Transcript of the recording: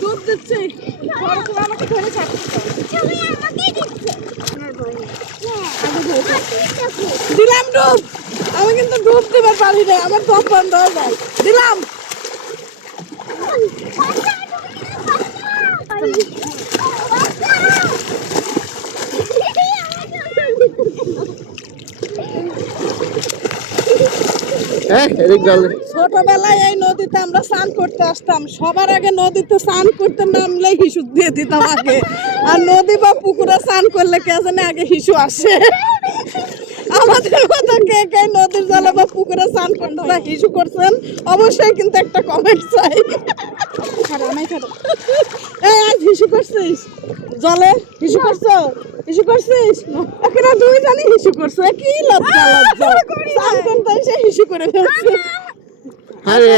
দুধ দিচ্ছি। দিলাম ডুব আমি কিন্তু ডুব দিবার পারি না আমার দম বন্ধ হয়ে যায়। দিলাম। হ্যাঁ এদিক জল ছোটবেলায় এই নদীতে আমরা স্নান করতে আসতাম। সবার আগে নদীতে স্নান করতে নামলে হিসু দিয়ে দিতাম আগে। আর নদী বা পুকুরে স্নান করলে কে জানে আগে হিসু আসে। আমাদের মতো কে কে নদীর জলে বা পুকুরে স্নান করতে হিসু করছেন অবশ্যই কিন্তু একটা কমেন্ট চাই। এই আজ হিসু করছিস? জলে হিসু করছ? হিসু করছিস? এখানে দুই জানি হিসু করছ কি লজ্জা লজ্জা। হিসু করে ফেলছে। আরে